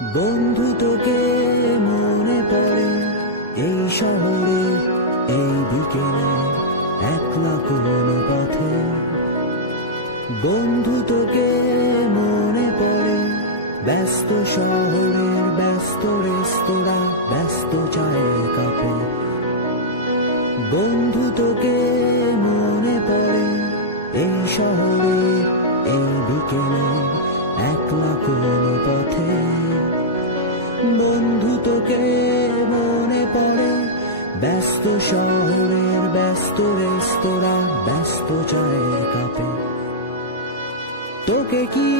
বন্ধু তোকে মনে পড়ে এই শহরের এই বিকেলে একলা কোনো পথে। বন্ধু তোকে মনে পড়ে ব্যস্ত শহরের ব্যস্ত রেস্তোরাঁ ব্যস্ত চায়ের কাপে। বন্ধু তোকে মনে পড়ে এই শহরের এই বিকেলে একলা কোনো পথে। বন্ধু তোকে মনে পড়ে ব্যস্ত শহরের ব্যস্ত রেস্তোরাঁ ব্যস্ত চায়ের কাপে। তোকে কি